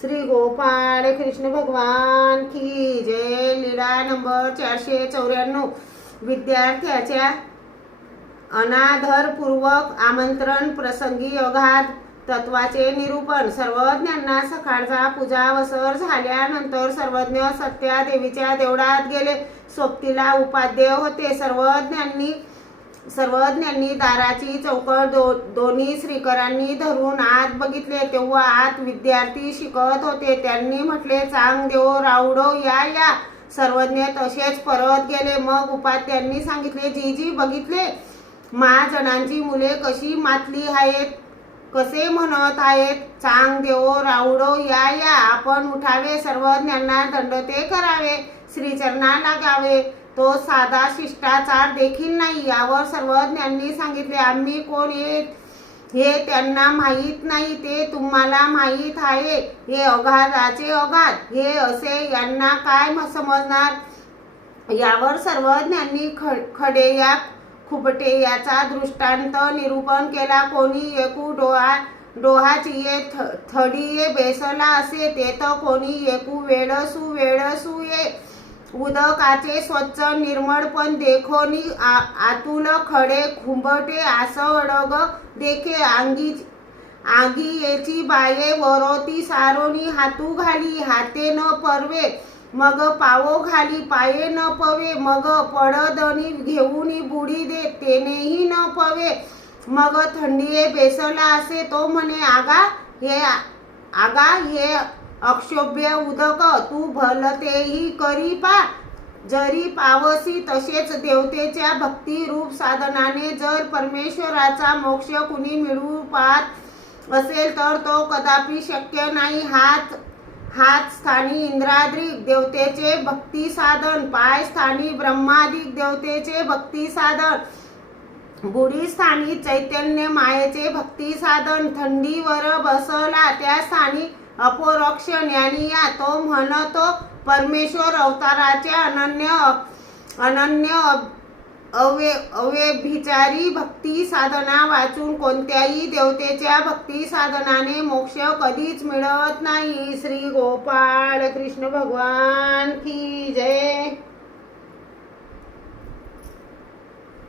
श्री गोपाळ कृष्ण भगवान की जय. लीळा नंबर चारशे चौऱ्याण्णव. विद्यार्थ्याच्या अनाधरपूर्वक आमंत्रण प्रसंगी अघात तत्वाचे निरूपण. सर्वज्ञांना सकाळचा पूजा वसर झाल्यानंतर सर्वज्ञ सत्या देवीच्या देवळात गेले. सोबतीला उपाध्य होते. सर्वज्ञांनी सर्वज्ञांनी दाराची चौकट दो दोन्ही श्रीकरांनी धरून आत बघितले. तेव्हा आत विद्यार्थी शिकत होते. त्यांनी म्हटले चांग देव रावडो या या. सर्वज्ञ तसेच परत गेले. मग उपाध्यांनी सांगितले जी जी बघितले. महाजणांची मुले कशी मातली आहेत? कसे म्हणत आहेत? चांग देव रावडो या या. आपण उठावे. सर्वज्ञांना दंड ते करावे. श्रीचरणा लागावे तो साधा शिष्टाचार देखील नाही. यावर सर्वज्ञांनी सांगितले आम्ही कोण येत हे त्यांना माहीत नाही. ते तुम्हाला माहीत आहे. हे अघाताचे अघात हे असे यांना काय समजणार? यावर सर्वज्ञांनी ख खडे या खुपटे याचा दृष्टांत निरूपण केला. कोणी एकू डोहा डोहाची ये थ थडी ये बेसला असे ते तर कोणी एकू वेळ सु ये. उदकाचे स्वच्छ निर्मळ पण देखोनी आ- आतुल खडे खुंबटे आसडग देखे आंगी आगी येची बाये वरोती सारोनी हातू घाली हाते न परवे मग पावो घाली पाये न पवे मग पडदणी घेऊनी बुडी दे तेनेही न पवे मग थंडीये बेसला असे तो म्हणे आगा हे आगा हे अक्षोभ्य उदक तू भलतेही करी पा जरी पावसी तसेच देवतेच्या भक्ती रूप साधनाने जर परमेश्वराचा मोक्ष कुणी मिळवू पाहत असेल तर तो कदापि शक्य नाही. हात हात स्थानी इंद्राद्रिक देवतेचे भक्ती साधन पाय स्थानी ब्रह्मादिक देवतेचे भक्ती साधन बुडी स्थानी चैतन्य मायेचे भक्ती साधन थंडीवर बसला त्या स्थानी अपोरक्ष ज्ञानिया तो म्हणतो परमेश्वर अवताराचे अनन्य अनन्य अवे अवेभिचारी भक्ती साधना वाचून कोणत्याही देवतेच्या भक्ती साधनाने मोक्ष कधीच मिळत नाही. श्री गोपाळ कृष्ण भगवान की